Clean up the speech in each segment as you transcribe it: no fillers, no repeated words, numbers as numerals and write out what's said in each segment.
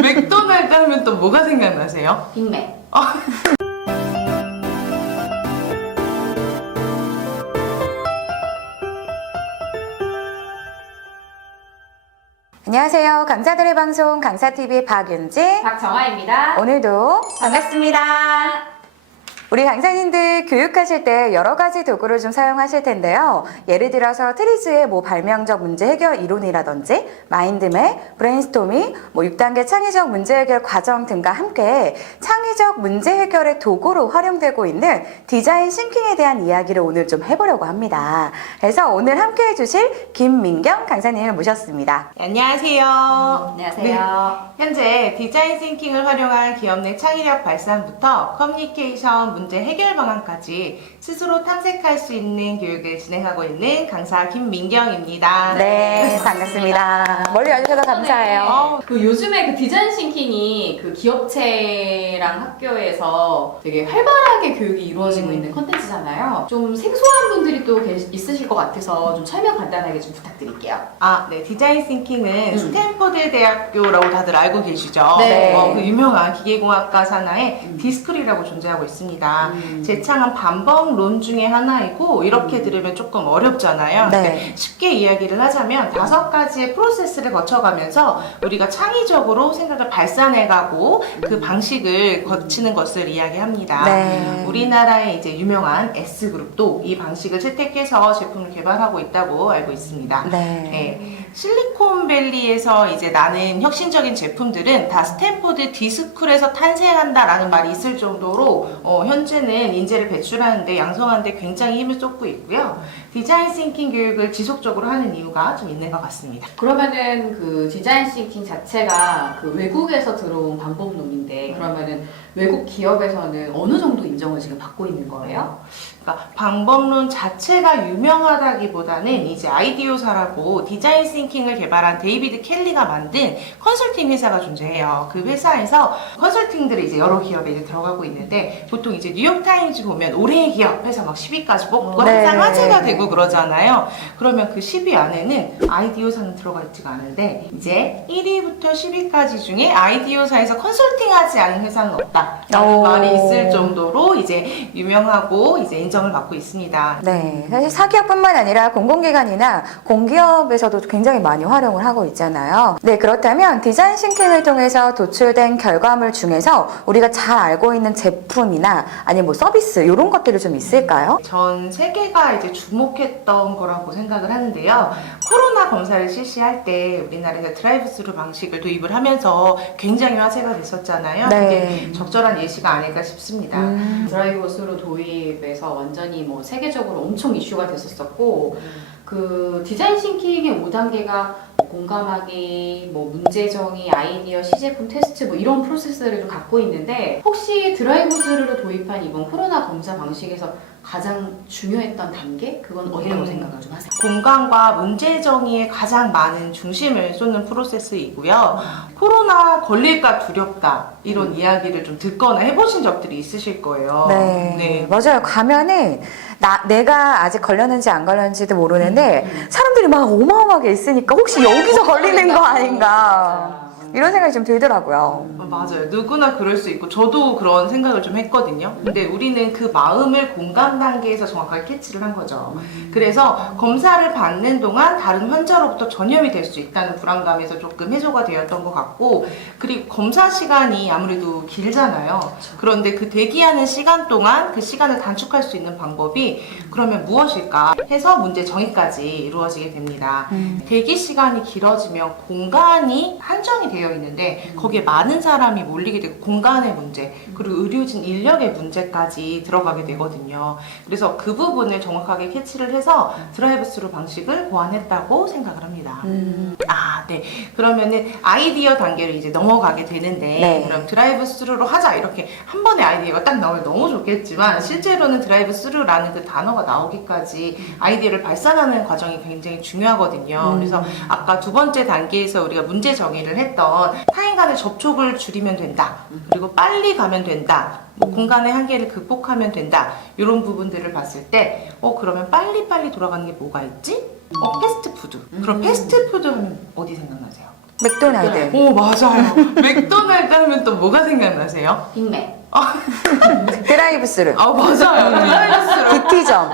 맥도날드 하면 또 뭐가 생각나세요? 빅맥. 안녕하세요. 강사들의 방송 강사TV의 박윤지, 박정아입니다. 오늘도 반갑습니다. 우리 강사님들 교육하실 때 여러 가지 도구를 좀 사용하실 텐데요. 예를 들어서 트리즈의 발명적 문제 해결 이론이라든지 마인드맵, 브레인스토밍, 6단계 창의적 문제 해결 과정 등과 함께 창의적 문제 해결의 도구로 활용되고 있는 디자인 싱킹에 대한 이야기를 오늘 좀 해보려고 합니다. 그래서 오늘 함께 해주실 김민경 강사님을 모셨습니다. 안녕하세요. 안녕하세요. 현재 디자인 싱킹을 활용한 기업 내 창의력 발산부터 커뮤니케이션 문제 해결 방안까지 스스로 탐색할 수 있는 교육을 진행하고 있는 강사 김민경입니다. 네, 반갑습니다. 멀리 와주셔서 감사해요. 요즘에 그 디자인 싱킹이 그 기업체랑 학교에서 되게 활발하게 교육이 이루어지고 있는 컨텐츠잖아요. 좀 생소한 분들이 또 있으실 것 같아서 좀 설명 간단하게 좀 부탁드릴게요. 네. 디자인 싱킹은 스탠포드 대학교라고 다들 알고 계시죠? 네. 그 유명한 기계공학과 산하에 디스크리라고 존재하고 있습니다. 제창한 반복론 중에 하나이고 이렇게 들으면 조금 어렵잖아요. 네. 쉽게 이야기를 하자면 5가지의 프로세스를 거쳐가면서 우리가 창의적으로 생각을 발산해가고 그 방식을 거치는 것을 이야기합니다. 네. 우리나라의 이제 유명한 S그룹도 이 방식을 채택해서 제품을 개발하고 있다고 알고 있습니다. 네. 실리콘밸리에서 이제 나는 혁신적인 제품들은 다 스탠포드 디스쿨에서 탄생한다라는 말이 있을 정도로 현재는 인재를 배출하는데 양성하는데 굉장히 힘을 쏟고 있고요. 디자인 싱킹 교육을 지속적으로 하는 이유가 좀 있는 것 같습니다. 그러면은 그 디자인 싱킹 자체가 그 외국에서 들어온 방법론인데 그러면은 외국 기업에서는 어느 정도 인정을 지금 받고 있는 거예요? 그러니까 방법론 자체가 유명하다기보다는 이제 아이디오사라고 디자인 싱킹을 개발한 데이비드 켈리가 만든 컨설팅 회사가 존재해요. 그 회사에서 컨설팅들이 이제 여러 기업에 이제 들어가고 있는데 보통 이제 뉴욕타임즈 보면 올해의 기업 회사 막 10위까지 뽑고 네. 항상 화제가 되고 그러잖아요. 그러면 그 10위 안에는 아이디오사는 들어가 있지가 않은데 이제 1위부터 10위까지 중에 아이디오사에서 컨설팅하지 않은 회사는 없다. 라는 말이 있을 정도로 이제 유명하고 이제 인정을 받고 있습니다. 네, 사실 사기업뿐만 아니라 공공기관이나 공기업에서도 굉장히 많이 활용을 하고 있잖아요. 네, 그렇다면 디자인 싱킹을 통해서 도출된 결과물 중에서 우리가 잘 알고 있는 제품이나 아니면 서비스 이런 것들이 좀 있을까요? 전 세계가 이제 주목했던 거라고 생각을 하는데요. 코로나 검사를 실시할 때 우리나라에서 드라이브 스루 방식을 도입을 하면서 굉장히 화제가 됐었잖아요. 네. 그게 적절한 예시가 아닐까 싶습니다. 드라이브 스루 도입에서 완전히 세계적으로 엄청 이슈가 됐었었고 그 디자인 싱킹의 5단계가 공감하기, 문제 정의, 아이디어, 시제품 테스트 이런 프로세스를 좀 갖고 있는데 혹시 드라이브 스루를 도입한 이번 코로나 검사 방식에서 가장 중요했던 단계? 그건 어디라고 생각을 좀 하세요? 공감과 문제 정의에 가장 많은 중심을 쏟는 프로세스이고요. 코로나 걸릴까 두렵다 이런 이야기를 좀 듣거나 해보신 적들이 있으실 거예요. 네, 맞아요. 가면은 내가 아직 걸렸는지 안 걸렸는지도 모르는데 사람들이 막 어마어마하게 있으니까 혹시 여기서 걸리는 거 아닌가 이런 생각이 좀 들더라고요. 맞아요. 누구나 그럴 수 있고 저도 그런 생각을 좀 했거든요. 근데 우리는 그 마음을 공감 단계에서 정확하게 캐치를 한 거죠. 그래서 검사를 받는 동안 다른 환자로부터 전염이 될 수 있다는 불안감에서 조금 해소가 되었던 것 같고, 그리고 검사 시간이 아무래도 길잖아요. 그런데 그 대기하는 시간 동안 그 시간을 단축할 수 있는 방법이 그러면 무엇일까 해서 문제 정의까지 이루어지게 됩니다. 대기 시간이 길어지면 공간이 한정이 되어 있는데 거기에 많은 사람이 몰리게 되고 공간의 문제 그리고 의료진 인력의 문제까지 들어가게 되거든요. 그래서 그 부분을 정확하게 캐치를 해서 드라이브 스루 방식을 고안했다고 생각을 합니다. 네. 그러면은 아이디어 단계로 이제 넘어가게 되는데 네. 그럼 드라이브 스루로 하자 이렇게 한 번에 아이디어가 딱 나오면 너무 좋겠지만 실제로는 드라이브 스루라는 그 단어가 나오기까지 아이디어를 발산하는 과정이 굉장히 중요하거든요. 그래서 아까 두 번째 단계에서 우리가 문제 정의를 했던 타인 간의 접촉을 줄이면 된다. 그리고 빨리 가면 된다. 공간의 한계를 극복하면 된다. 이런 부분들을 봤을 때 그러면 빨리빨리 돌아가는 게 뭐가 있지? 패스트푸드. 그럼 패스트푸드 하면 어디 생각나세요? 맥도날드. 오, 맞아요. 맥도날드 하면 또 뭐가 생각나세요? 빅맥. 드라이브스루. 아, 맞아요. 드라이브스루. 뷰티점.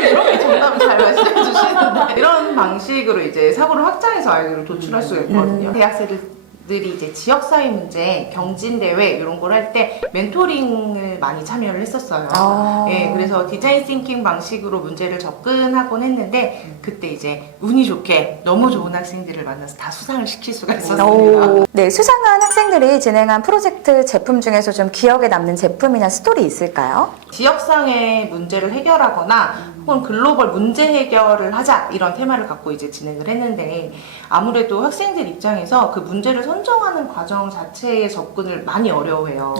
이렇게 정답을 잘 말씀해 주시는데 이런 방식으로 이제 사고를 확장해서 아이들을 도출할 수가 있거든요. 대학생들이 이제 지역사회 문제, 경진대회 이런 걸 할 때 멘토링을 많이 참여를 했었어요. 예, 그래서 디자인 싱킹 방식으로 문제를 접근하곤 했는데 그때 이제 운이 좋게 너무 좋은 학생들을 만나서 다 수상을 시킬 수가 있었습니다. 네, 수상한 학생들이 진행한 프로젝트 제품 중에서 좀 기억에 남는 제품이나 스토리 있을까요? 지역상의 문제를 해결하거나 혹은 글로벌 문제 해결을 하자 이런 테마를 갖고 이제 진행을 했는데 아무래도 학생들 입장에서 그 문제를 선정하는 과정 자체에 접근을 많이 어려워해요.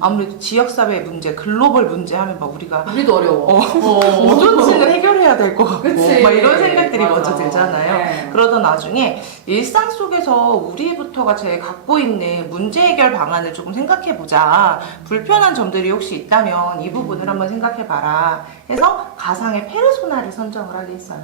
아무래도 지역사회 문제, 글로벌 문제 하면 막 우리도 어려워. 오존층을 해결해야 될 것 같고 그치. 막 이런 생각들이 맞아. 먼저 들잖아요. 네. 그러던 나중에 일상 속에서 우리부터가 제일 갖고 있는 문제 해결 방안을 조금 생각해보자. 불편한 점들이 혹시 있다면 이 부분을 한번 생각해봐라. 해서 가상의 페르소나를 선정을 하게 했어요.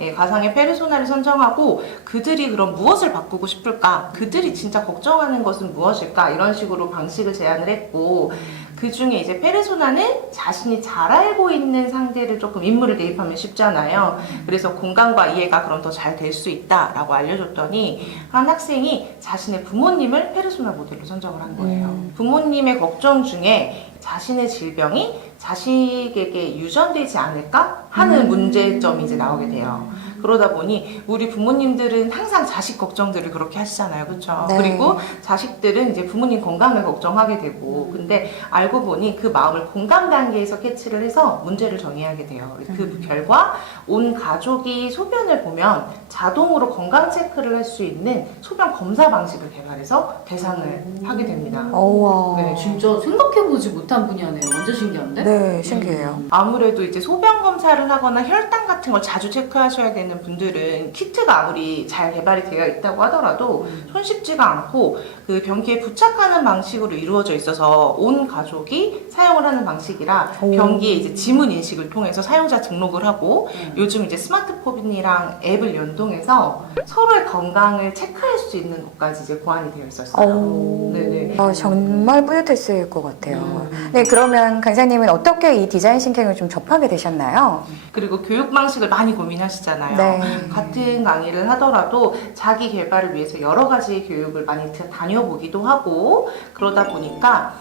예, 가상의 페르소나를 선정하고 그들이 그럼 무엇을 바꾸고 싶을까? 그들이 진짜 걱정하는 것은 무엇일까? 이런 식으로 방식을 제안을 했고 그 중에 이제 페르소나는 자신이 잘 알고 있는 상대를 조금 인물을 대입하면 쉽잖아요. 그래서 공감과 이해가 그럼 더 잘 될 수 있다라고 알려줬더니 한 학생이 자신의 부모님을 페르소나 모델로 선정을 한 거예요. 부모님의 걱정 중에 자신의 질병이 자식에게 유전되지 않을까 하는 문제점이 이제 나오게 돼요. 그러다 보니 우리 부모님들은 항상 자식 걱정들을 그렇게 하시잖아요. 그렇죠? 네. 그리고 자식들은 이제 부모님 건강을 걱정하게 되고 근데 알고 보니 그 마음을 공감 단계에서 캐치를 해서 문제를 정의하게 돼요. 그 결과 온 가족이 소변을 보면 자동으로 건강 체크를 할 수 있는 소변 검사 방식을 개발해서 대상을 하게 됩니다. 우와. 네, 진짜 생각해보지 못한 분야네요. 완전 신기한데? 네, 신기해요. 아무래도 이제 소변 검사를 하거나 혈당 같은 걸 자주 체크하셔야 되는 분들은 키트가 아무리 잘 개발이 되어 있다고 하더라도 손쉽지가 않고 그 변기에 부착하는 방식으로 이루어져 있어서 온 가족이 사용을 하는 방식이라 변기에 이제 지문 인식을 통해서 사용자 등록을 하고 요즘 이제 스마트폰이랑 앱을 연동해서 서로의 건강을 체크할 수 있는 것까지 이제 고안이 되어 있었어요. 네네. 정말 뿌듯했을 것 같아요. 네, 그러면 강사님은 어떻게 이 디자인 싱킹을 좀 접하게 되셨나요? 그리고 교육 방식을 많이 고민하시잖아요. 네. 같은 강의를 하더라도 자기 개발을 위해서 여러 가지 교육을 많이 다녀보기도 하고 그러다 보니까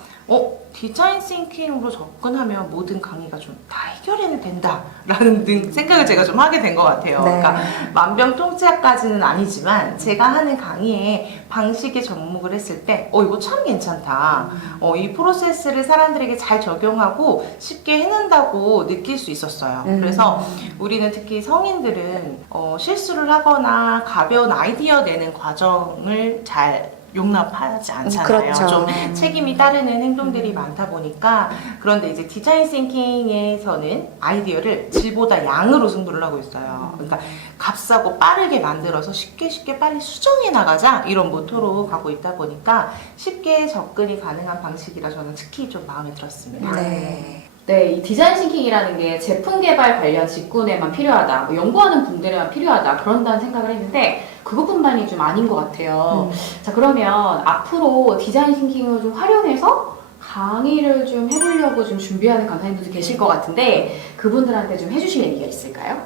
디자인 싱킹으로 접근하면 모든 강의가 좀 다 해결이 된다라는 생각을 제가 좀 하게 된 것 같아요. 네. 그러니까 만병통치약까지는 아니지만 제가 하는 강의에 방식에 접목을 했을 때 이거 참 괜찮다. 이 프로세스를 사람들에게 잘 적용하고 쉽게 해낸다고 느낄 수 있었어요. 그래서 우리는 특히 성인들은 실수를 하거나 가벼운 아이디어 내는 과정을 잘 용납하지 않잖아요. 그렇죠. 좀 책임이 따르는 행동들이 많다 보니까 그런데 이제 디자인 싱킹에서는 아이디어를 질보다 양으로 승부를 하고 있어요. 그러니까 값싸고 빠르게 만들어서 쉽게 빨리 수정해 나가자 이런 모토로 가고 있다 보니까 쉽게 접근이 가능한 방식이라 저는 특히 좀 마음에 들었습니다. 네. 네, 이 디자인 싱킹이라는 게 제품 개발 관련 직군에만 필요하다, 뭐 연구하는 분들에만 필요하다 그런다는 생각을 했는데 그것뿐만이 좀 아닌 것 같아요. 자, 그러면 앞으로 디자인 싱킹을 좀 활용해서 강의를 좀 해보려고 좀 준비하는 강사님들도 계실 것 같은데 그분들한테 좀 해주실 얘기가 있을까요?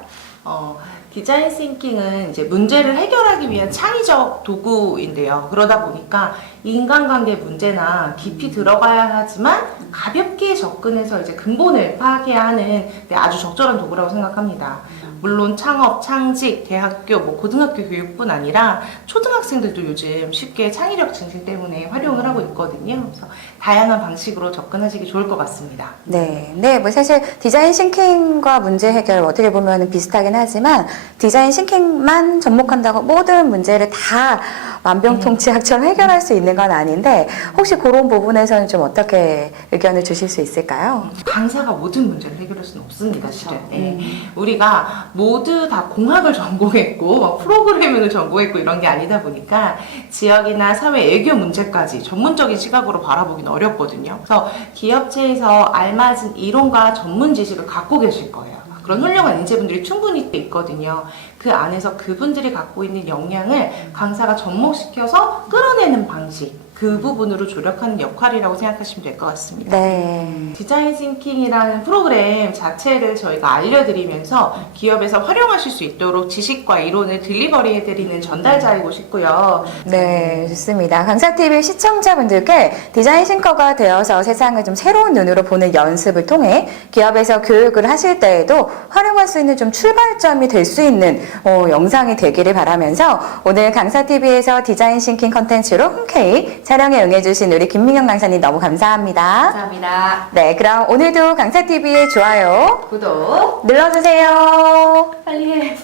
디자인 싱킹은 이제 문제를 해결하기 위한 창의적 도구인데요. 그러다 보니까 인간관계 문제나 깊이 들어가야 하지만 가볍게 접근해서 이제 근본을 파악해야 하는 아주 적절한 도구라고 생각합니다. 물론 창업, 창직, 대학교, 고등학교 교육뿐 아니라 초등학생들도 요즘 쉽게 창의력 증진 때문에 활용을 하고 있거든요. 그래서 다양한 방식으로 접근하시기 좋을 것 같습니다. 네, 뭐 사실 디자인 싱킹과 문제 해결 어떻게 보면 비슷하긴 하지만 디자인 싱킹만 접목한다고 모든 문제를 다 만병통치약처럼 해결할 수 있는 건 아닌데 혹시 그런 부분에서는 좀 어떻게 의견을 주실 수 있을까요? 강사가 모든 문제를 해결할 수는 없습니다, 실은. 네. 우리가 모두 다 공학을 전공했고 프로그래밍을 전공했고 이런 게 아니다 보니까 지역이나 사회 애교 문제까지 전문적인 시각으로 바라보기는 어렵거든요. 그래서 기업체에서 알맞은 이론과 전문 지식을 갖고 계실 거예요. 그런 훌륭한 인재분들이 충분히 있거든요. 그 안에서 그분들이 갖고 있는 역량을 강사가 접목시켜서 끌어내는 방식, 그 부분으로 조력하는 역할이라고 생각하시면 될 것 같습니다. 네. 디자인 싱킹이라는 프로그램 자체를 저희가 알려드리면서 기업에서 활용하실 수 있도록 지식과 이론을 딜리버리 해드리는 전달자이고 싶고요. 네, 좋습니다. 강사TV 시청자분들께 디자인 싱커가 되어서 세상을 좀 새로운 눈으로 보는 연습을 통해 기업에서 교육을 하실 때에도 활용할 수 있는 좀 출발점이 될 수 있는 영상이 되기를 바라면서 오늘 강사TV에서 디자인 싱킹 컨텐츠로 흔쾌히 촬영에 응해주신 우리 김민경 강사님 너무 감사합니다. 감사합니다. 네, 그럼 오늘도 강사TV의 좋아요 구독 눌러주세요. 빨리 해.